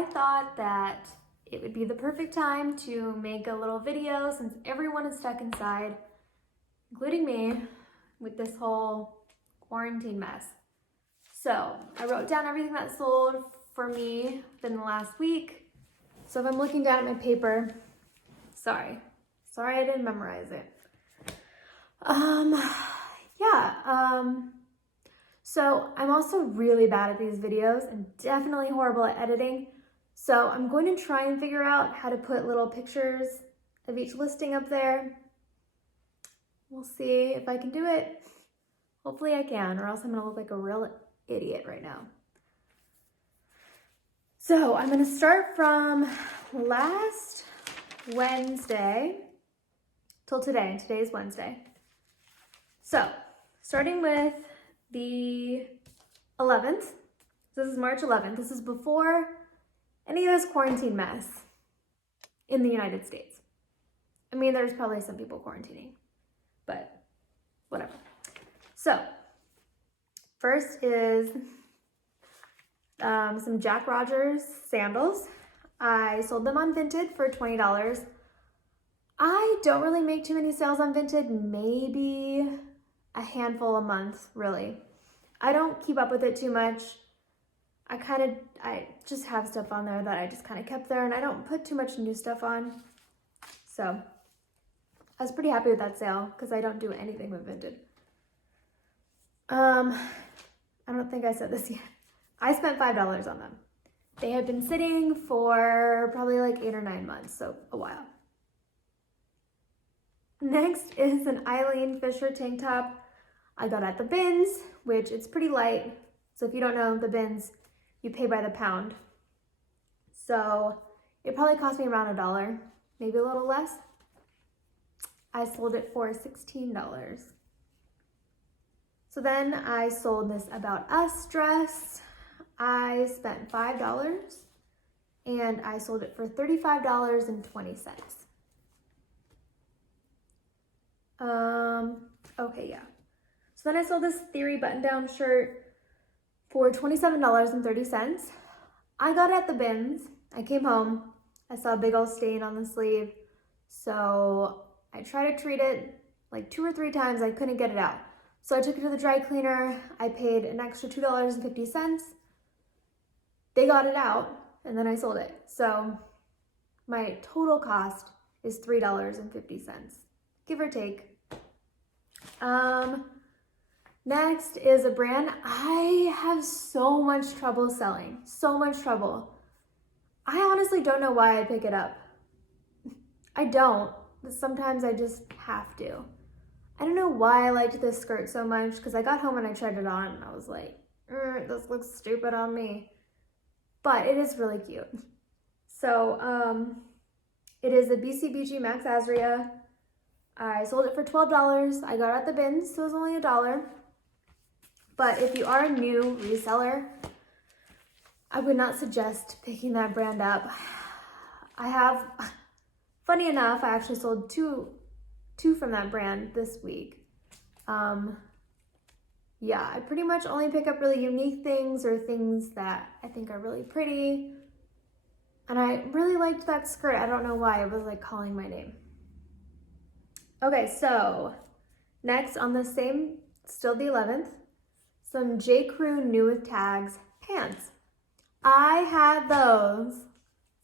I thought that it would be the perfect time to make a little video since everyone is stuck inside, including me, with this whole quarantine mess. So I wrote down everything that sold for me within the last week. So if I'm looking down at my paper, sorry I didn't memorize it. So I'm also really bad at these videos and definitely horrible at editing. So I'm going to try and figure out how to put little pictures of each listing up there. We'll see if I can do it. Hopefully I can, or else I'm gonna look like a real idiot right now. So I'm gonna start from last Wednesday till today. Today is Wednesday. So starting with the 11th, this is March 11th. This is before any of this quarantine mess in the United States. I mean, there's probably some people quarantining, but whatever. So first is some Jack Rogers sandals. I sold them on Vinted for $20. I don't really make too many sales on Vinted, maybe a handful a month, really. I don't keep up with it too much. I just have stuff on there that I just kind of kept there, and I don't put too much new stuff on. So I was pretty happy with that sale because I don't do anything with Vinted. I don't think I said this yet. I spent $5 on them. They had been sitting for probably like 8 or 9 months, so a while. Next is an Eileen Fisher tank top I got at the bins, which it's pretty light. So if you don't know the bins, you pay by the pound. So it probably cost me around $1, maybe a little less. I sold it for $16. So then I sold this About Us dress. I spent $5 and I sold it for $35.20. Okay, yeah. So then I sold this Theory button-down shirt for $27.30. I got it at the bins. I came home. I saw a big old stain on the sleeve. So I tried to treat it like 2 or 3 times. I couldn't get it out. So I took it to the dry cleaner. I paid an extra $2.50. They got it out and then I sold it. So my total cost is $3.50, give or take. Next is a brand I have so much trouble selling, so much trouble. I honestly don't know why I pick it up. I don't, but sometimes I just have to. I don't know why I liked this skirt so much because I got home and I tried it on and I was like, this looks stupid on me. But it is really cute. So it is a BCBG Max Azria. I sold it for $12. I got it at the bins, so it was only $1. But if you are a new reseller, I would not suggest picking that brand up. Funny enough, I actually sold two from that brand this week. Yeah, I pretty much only pick up really unique things or things that I think are really pretty. And I really liked that skirt. I don't know why, it was like calling my name. Okay, so next on the same, still the 11th, some J. Crew New with Tags pants. I had those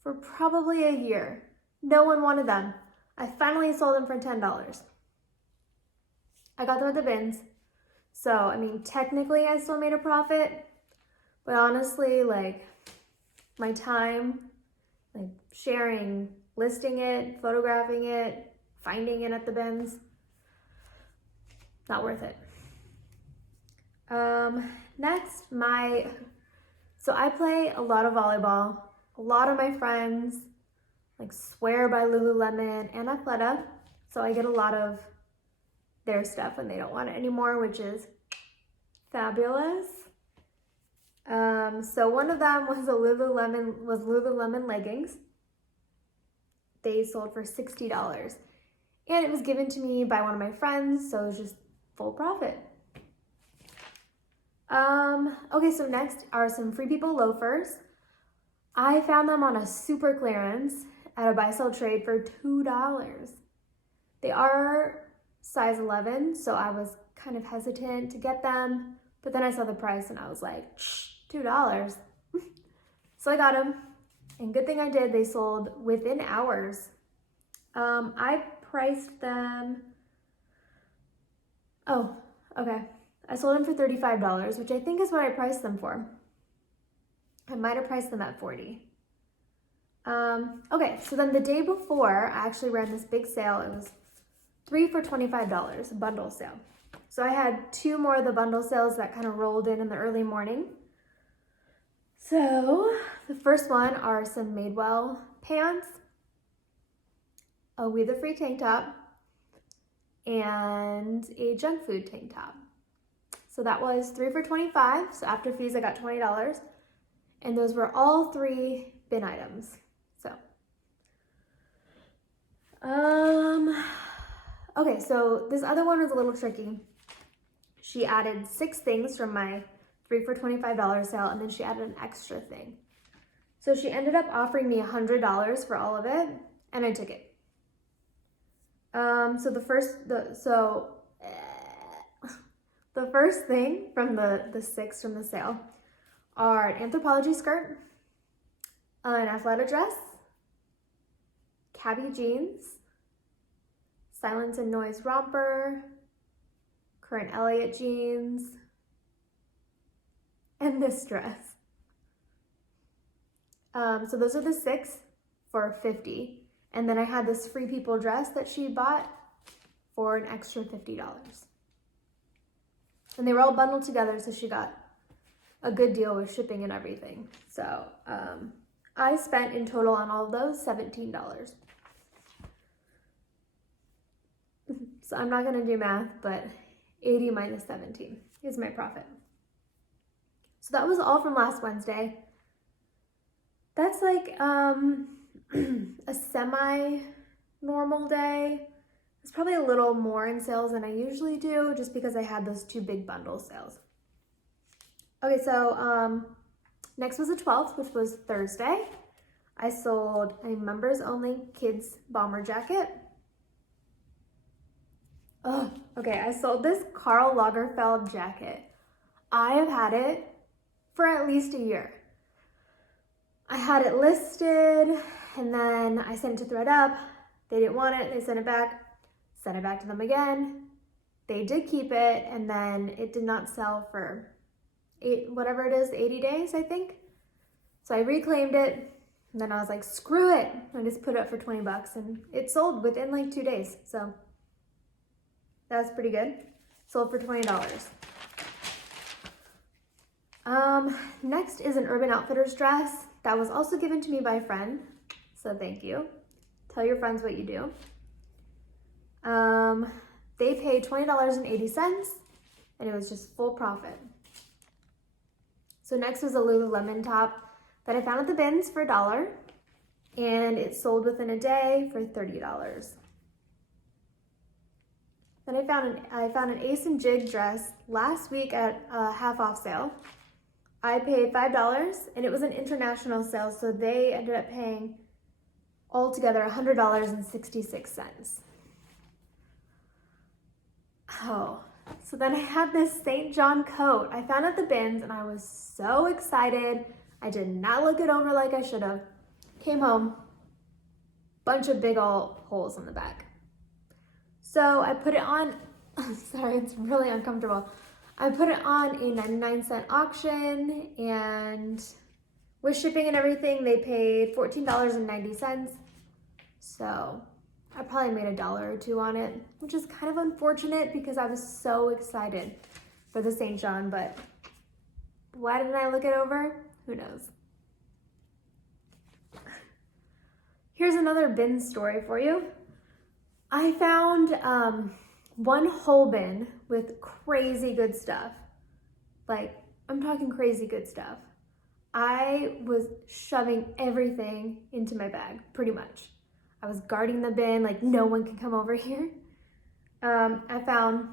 for probably a year. No one wanted them. I finally sold them for $10. I got them at the bins. So, I mean, technically I still made a profit, but honestly, like, my time, like sharing, listing it, photographing it, finding it at the bins, not worth it. Next, so I play a lot of volleyball. A lot of my friends like swear by Lululemon and Athleta, so I get a lot of their stuff when they don't want it anymore, which is fabulous. So one of them was Lululemon leggings. They sold for $60, and it was given to me by one of my friends, so it was just full profit. Okay, so next are some Free People loafers. I found them on a super clearance at a buy sell trade for $2. They are size 11, so I was kind of hesitant to get them, but then I saw the price and I was like, $2. So I got them, and good thing I did. They sold within hours. I priced them, oh, okay. I sold them for $35, which I think is what I priced them for. I might have priced them at $40. Okay, so then the day before, I actually ran this big sale. It was 3 for $25, a bundle sale. So I had 2 more of the bundle sales that kind of rolled in the early morning. So the first one are some Madewell pants, a We the Free tank top, and a junk food tank top. So that was 3 for $25. So after fees, I got $20. And those were all 3 bin items. So, okay, so this other one was a little tricky. She added 6 things from my 3 for $25 sale, and then she added an extra thing. So she ended up offering me $100 for all of it, and I took it. So the first thing from the 6 from the sale are an Anthropologie skirt, an Athleta dress, cabbie jeans, Silence and Noise romper, Current Elliott jeans, and this dress. So those are the 6 for $50. And then I had this Free People dress that she bought for an extra $50. And they were all bundled together, so she got a good deal with shipping and everything. So I spent in total on all of those $17. So I'm not gonna do math, but 80 minus 17 is my profit. So that was all from last Wednesday. That's like a semi-normal day. It's probably a little more in sales than I usually do, just because I had those 2 big bundle sales. Okay, so next was the 12th, which was Thursday. I sold a members only kids bomber jacket. Oh, okay, I sold this Karl Lagerfeld jacket. I have had it for at least a year. I had it listed, and then I sent it to ThreadUp. They didn't want it, they sent it back to them again. They did keep it, and then it did not sell for 80 days, I think. So I reclaimed it, and then I was like, screw it. I just put it up for $20, and it sold within like 2 days. So that's pretty good. Sold for $20. Next is an Urban Outfitters dress that was also given to me by a friend. So thank you. Tell your friends what you do. They paid $20.80, and it was just full profit. So next was a Lululemon top that I found at the bins for $1, and it sold within a day for $30. Then I found an Ace and Jig dress last week at a half off sale. I paid $5, and it was an international sale, so they ended up paying altogether $100.66. Oh, so then I had this St. John coat I found at the bins, and I was so excited. I did not look it over like I should have. Came home, bunch of big old holes in the back. So I put it on, sorry, it's really uncomfortable. I put it on a 99-cent auction, and with shipping and everything, they paid $14.90. So I probably made $1 or $2 on it, which is kind of unfortunate because I was so excited for the St. John, but why didn't I look it over? Who knows? Here's another bin story for you. I found one whole bin with crazy good stuff. Like, I'm talking crazy good stuff. I was shoving everything into my bag, pretty much. I was guarding the bin, like no one can come over here. I found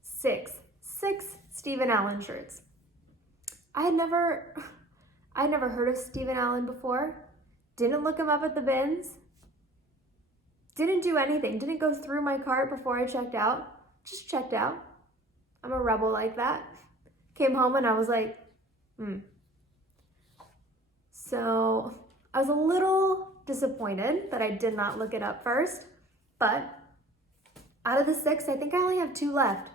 six Stephen Allen shirts. I had never I never heard of Stephen Allen before. Didn't look him up at the bins. Didn't do anything. Didn't go through my cart before I checked out. Just checked out. I'm a rebel like that. Came home and I was like, So I was a little disappointed that I did not look it up first, but out of the 6, I think I only have 2 left.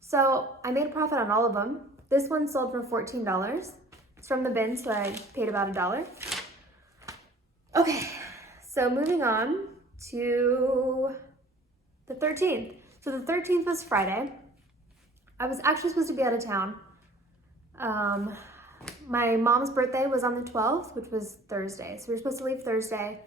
So I made a profit on all of them. This one sold for $14. It's from the bin, so I paid about $1. Okay, so moving on to the 13th. So the 13th was Friday. I was actually supposed to be out of town. My mom's birthday was on the 12th, which was Thursday. So we were supposed to leave Thursday.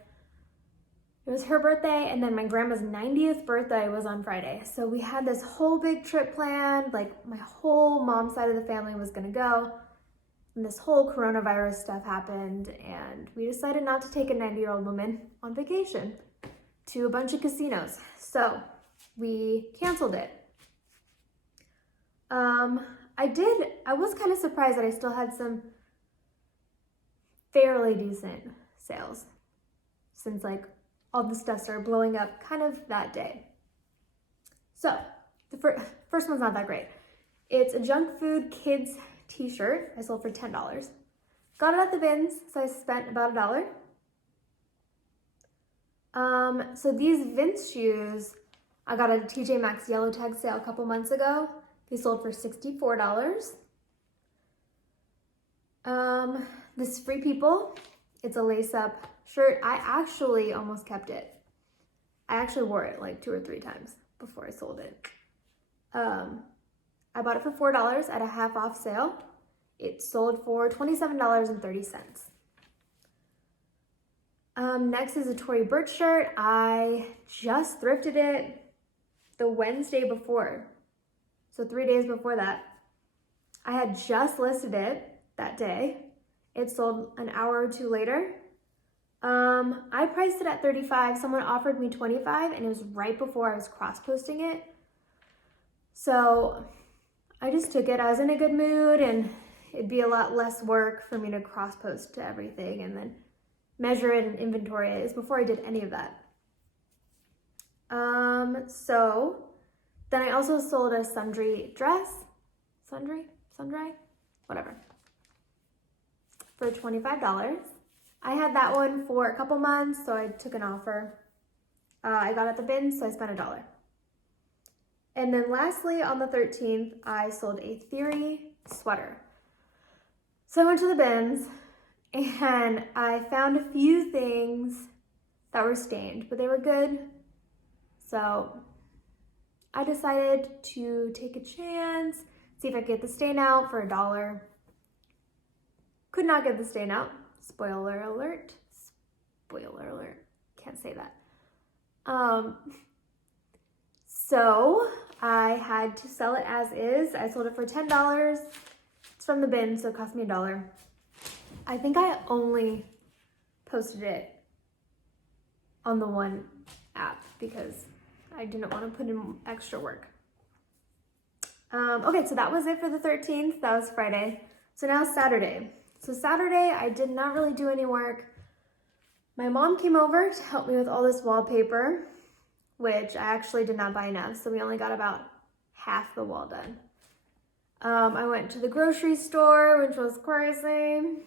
It was her birthday, and then my grandma's 90th birthday was on Friday. So we had this whole big trip planned. Like, my whole mom's side of the family was gonna go. And this whole coronavirus stuff happened, and we decided not to take a 90-year-old woman on vacation to a bunch of casinos. So we canceled it. I was kind of surprised that I still had some fairly decent sales since like all the stuff started blowing up kind of that day. So the first one's not that great. It's a junk food kids t-shirt I sold for $10. Got it at the bins, so I spent about $1. So these Vince shoes, I got at a TJ Maxx yellow tag sale a couple months ago. They sold for $64. This Free People, it's a lace-up shirt. I actually almost kept it. I actually wore it like 2 or 3 times before I sold it. I bought it for $4 at a half-off sale. It sold for $27.30. Next is a Tory Burch shirt. I just thrifted it the Wednesday before. So 3 days before that. I had just listed it that day. It sold an hour or 2 later. I priced it at $35. Someone offered me $25, and it was right before I was cross-posting it. So I just took it. I was in a good mood, and it'd be a lot less work for me to cross-post to everything and then measure it and inventory it. It was before I did any of that. So then I also sold a sundry dress, sundry, whatever, for $25. I had that one for a couple months, so I took an offer. I got at the bin, so I spent $1. And then lastly, on the 13th, I sold a Theory sweater. So I went to the bins, and I found a few things that were stained, but they were good. So I decided to take a chance, see if I could get the stain out for $1. Could not get the stain out. Spoiler alert. Spoiler alert. Can't say that. So I had to sell it as is. I sold it for $10. It's from the bin, so it cost me $1. I think I only posted it on the one app because I didn't want to put in extra work. Okay, so that was it for the 13th. That was Friday. So now Saturday. So Saturday, I did not really do any work. My mom came over to help me with all this wallpaper, which I actually did not buy enough, so we only got about half the wall done. I went to the grocery store, which was crazy,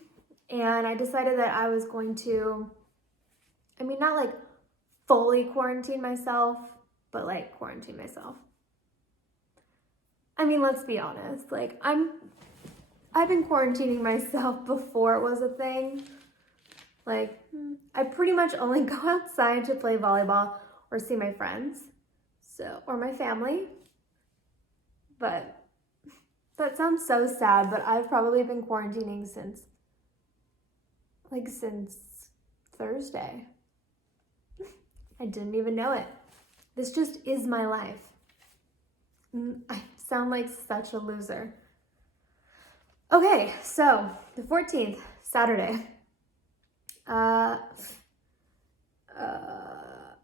and I decided that I was going to, not like fully quarantine myself, but like quarantine myself. Let's be honest, like I've been quarantining myself before it was a thing. Like, I pretty much only go outside to play volleyball or see my friends, or my family. But that sounds so sad, but I've probably been quarantining since Thursday. I didn't even know it. This just is my life. I sound like such a loser. Okay, so the 14th, Saturday.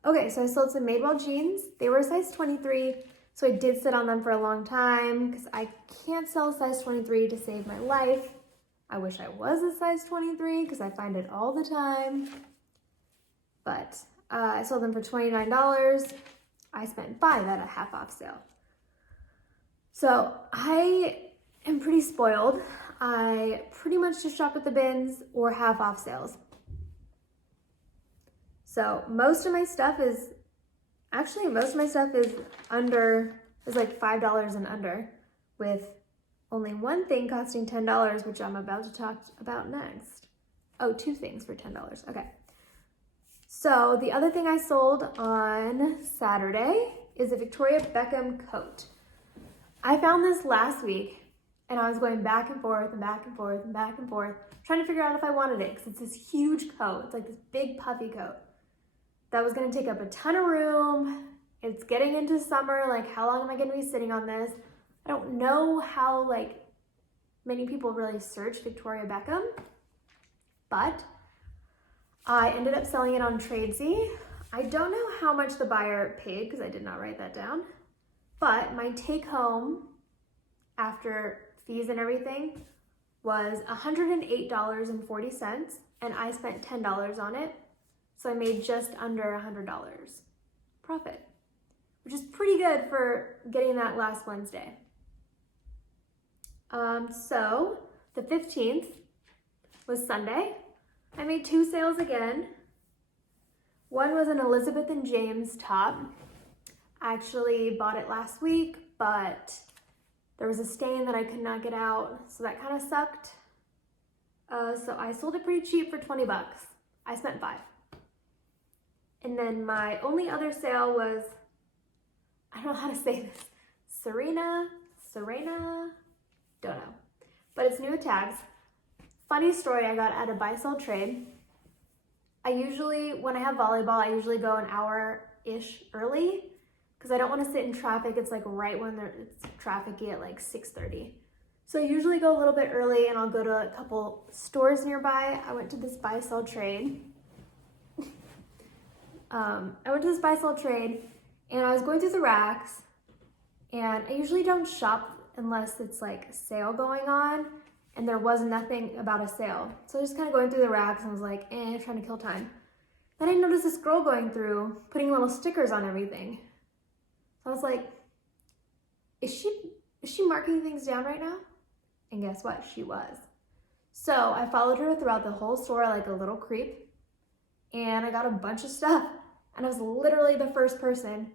Okay, so I sold some Madewell jeans. They were a size 23, so I did sit on them for a long time because I can't sell a size 23 to save my life. I wish I was a size 23 because I find it all the time. But I sold them for $29. I spent $5 at a half off sale. So I am pretty spoiled. I pretty much just shop at the bins or half off sales. So most of my stuff is like $5 and under, with only one thing costing $10, which I'm about to talk about next. Oh, two things for $10. Okay. So the other thing I sold on Saturday is a Victoria Beckham coat. I found this last week and I was going back and forth and back and forth and back and forth, trying to figure out if I wanted it because it's this huge coat. It's like this big puffy coat that was going to take up a ton of room. It's getting into summer. Like, how long am I going to be sitting on this? I don't know how many people really search Victoria Beckham, but I ended up selling it on Tradesy. I don't know how much the buyer paid because I did not write that down, but my take home after fees and everything was $108.40, and I spent $10 on it. So I made just under $100 profit, which is pretty good for getting that last Wednesday. So the 15th was Sunday. I made two sales again. One was an Elizabeth and James top. I actually bought it last week, but there was a stain that I could not get out, so that kind of sucked. So I sold it pretty cheap for $20. I spent $5. And then my only other sale was, I don't know how to say this, Serena, don't know, but it's new with tags. Funny story, I got at a buy-sell trade. When I have volleyball, I usually go an hour-ish early because I don't want to sit in traffic. It's like right when it's trafficy at like 6:30. So I usually go a little bit early and I'll go to a couple stores nearby. I went to this buy-sell trade. And I was going through the racks, and I usually don't shop unless it's like a sale going on, and there was nothing about a sale. So I was just kind of going through the racks and I was like, trying to kill time. Then I noticed this girl going through, putting little stickers on everything. So I was like, is she marking things down right now? And guess what? She was. So I followed her throughout the whole store like a little creep, and I got a bunch of stuff. And I was literally the first person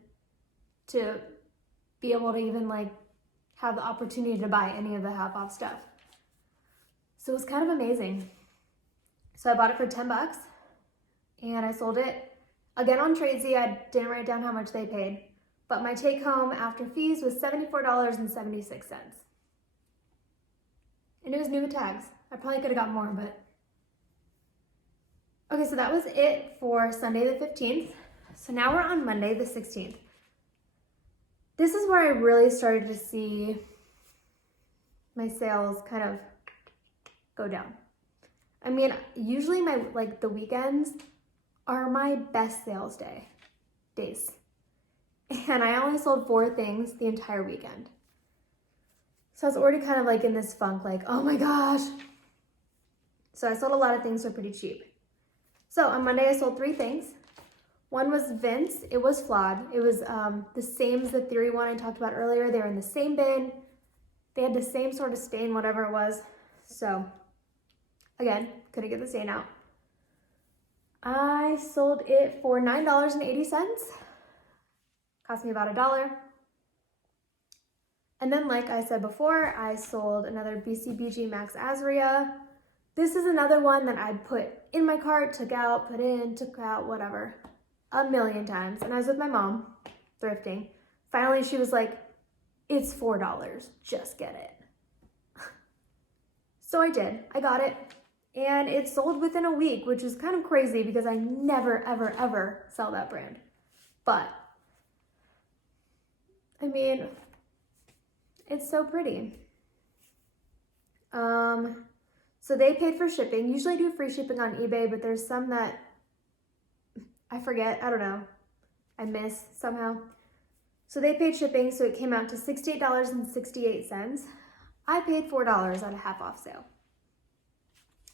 to be able to even have the opportunity to buy any of the half off stuff. So it was kind of amazing. So I bought it for $10 and I sold it again on Tradesy. I didn't write down how much they paid, but my take home after fees was $74.76. And it was new with tags. I probably could have got more, but. Okay, so that was it for Sunday the 15th. So now we're on Monday the 16th. This is where I really started to see my sales kind of go down. I mean, usually the weekends are my best sales days. And I only sold 4 things the entire weekend. So I was already kind of in this funk, oh my gosh. So I sold a lot of things for pretty cheap. So on Monday, I sold 3 things. One was Vince. It was flawed. It was the same as the Theory one I talked about earlier. They were in the same bin. They had the same sort of stain, whatever it was. So again, couldn't get the stain out. I sold it for $9.80. Cost me about $1. And then, like I said before, I sold another BCBG Max Azria. This is another one that I put in my cart, took out, put in, took out, whatever, a million times. And I was with my mom, thrifting. Finally, she was like, it's $4, just get it. So I did, I got it. And it sold within a week, which is kind of crazy because I never, ever, ever sell that brand. But, I mean, it's so pretty. So they paid for shipping. Usually I do free shipping on eBay, but there's some that I forget, I don't know, I miss somehow. So they paid shipping, so it came out to $68.68. I paid $4 at a half off sale.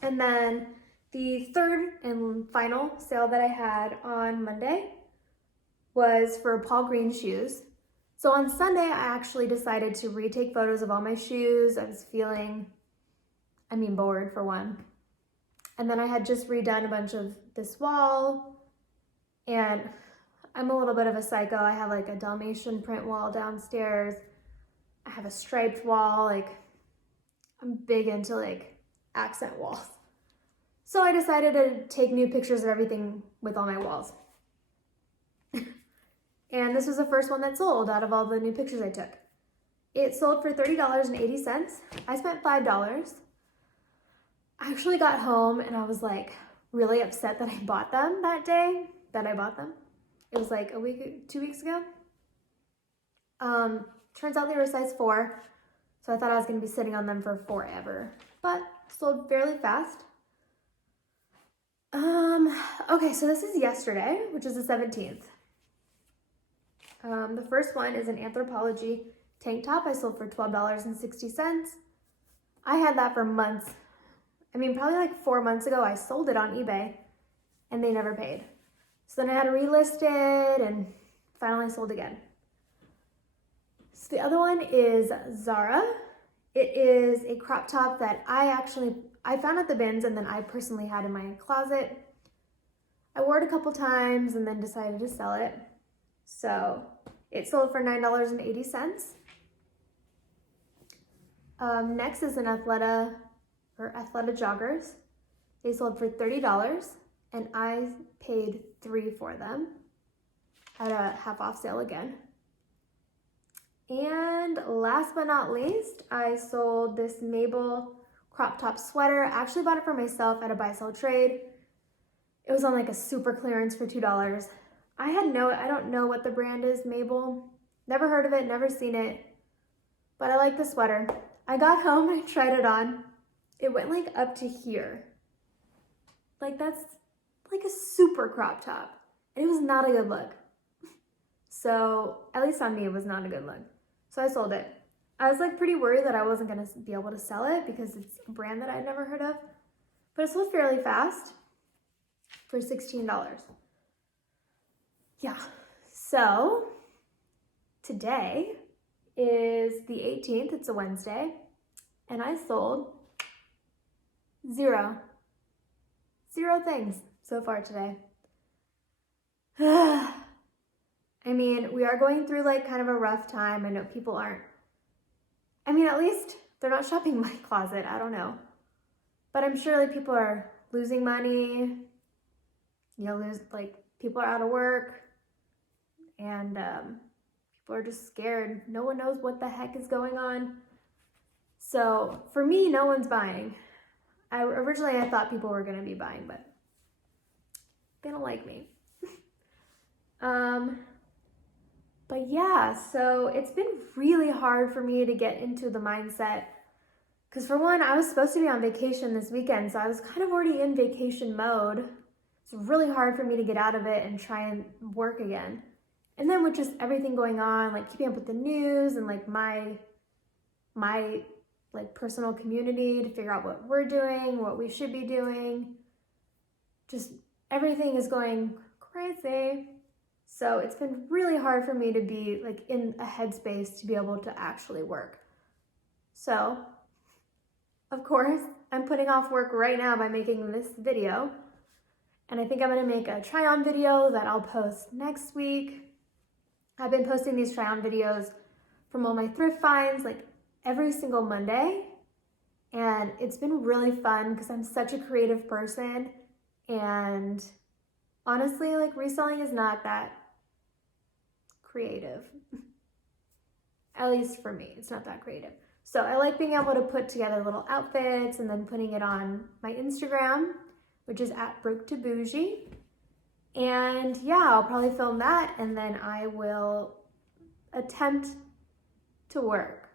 And then the third and final sale that I had on Monday was for Paul Green shoes. So on Sunday, I actually decided to retake photos of all my shoes. I was feeling, bored for one. And then I had just redone a bunch of this wall, and I'm a little bit of a psycho. I have like a Dalmatian print wall downstairs. I have a striped wall. Like, I'm big into like accent walls. So I decided to take new pictures of everything with all my walls. And this was the first one that sold out of all the new pictures I took. It sold for $30.80. I spent $5. I actually got home and I was like really upset that I bought them that day that I bought them. It was like 2 weeks ago. Turns out they were size 4, so I thought I was gonna be sitting on them for forever, but sold fairly fast. Okay, so this is yesterday, which is the 17th. The first one is an Anthropologie tank top. I sold for $12.60. I had that for months. Probably like 4 months ago, I sold it on eBay and they never paid. So then I had to relist it and finally sold again. So the other one is Zara. It is a crop top that I found at the bins and then I personally had in my closet. I wore it a couple times and then decided to sell it. So it sold for $9.80. Next is an Athleta joggers. They sold for $30 and I paid $3 for them at a half off sale again. And last but not least, I sold this Mabel crop top sweater. I actually bought it for myself at a buy sell trade. It was on like a super clearance for $2. I don't know what the brand is, Mabel. Never heard of it, never seen it, but I like the sweater. I got home, I tried it on. It went like up to here. Like that's like a super crop top. And it was not a good look. So at least on me, it was not a good look. So I sold it. I was like pretty worried that I wasn't gonna be able to sell it because it's a brand that I'd never heard of, but it sold fairly fast for $16. Yeah, so today is the 18th, it's a Wednesday, and I sold zero things so far today. We are going through like kind of a rough time. I know people aren't, at least they're not shopping my closet, I don't know. But I'm sure like people are losing money, people are out of work, and people are just scared. No one knows what the heck is going on. So for me, no one's buying. Originally I thought people were gonna be buying, but they don't like me. But yeah, so it's been really hard for me to get into the mindset because for one, I was supposed to be on vacation this weekend, so I was kind of already in vacation mode. It's really hard for me to get out of it and try and work again. And then with just everything going on, like keeping up with the news and like my like personal community to figure out what we're doing, what we should be doing, just everything is going crazy. So it's been really hard for me to be like in a headspace to be able to actually work. So, of course, I'm putting off work right now by making this video. And I think I'm gonna make a try-on video that I'll post next week. I've been posting these try-on videos from all my thrift finds like every single Monday. And it's been really fun because I'm such a creative person. And honestly, like reselling is not that creative. At least for me, it's not that creative. So I like being able to put together little outfits and then putting it on my Instagram, which is @broke2bougie. And yeah, I'll probably film that and then I will attempt to work.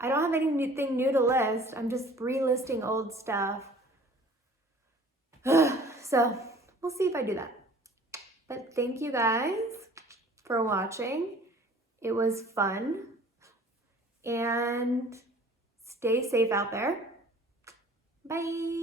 I don't have anything new to list. I'm just relisting old stuff. So we'll see if I do that. But thank you guys for watching. It was fun. And stay safe out there. Bye.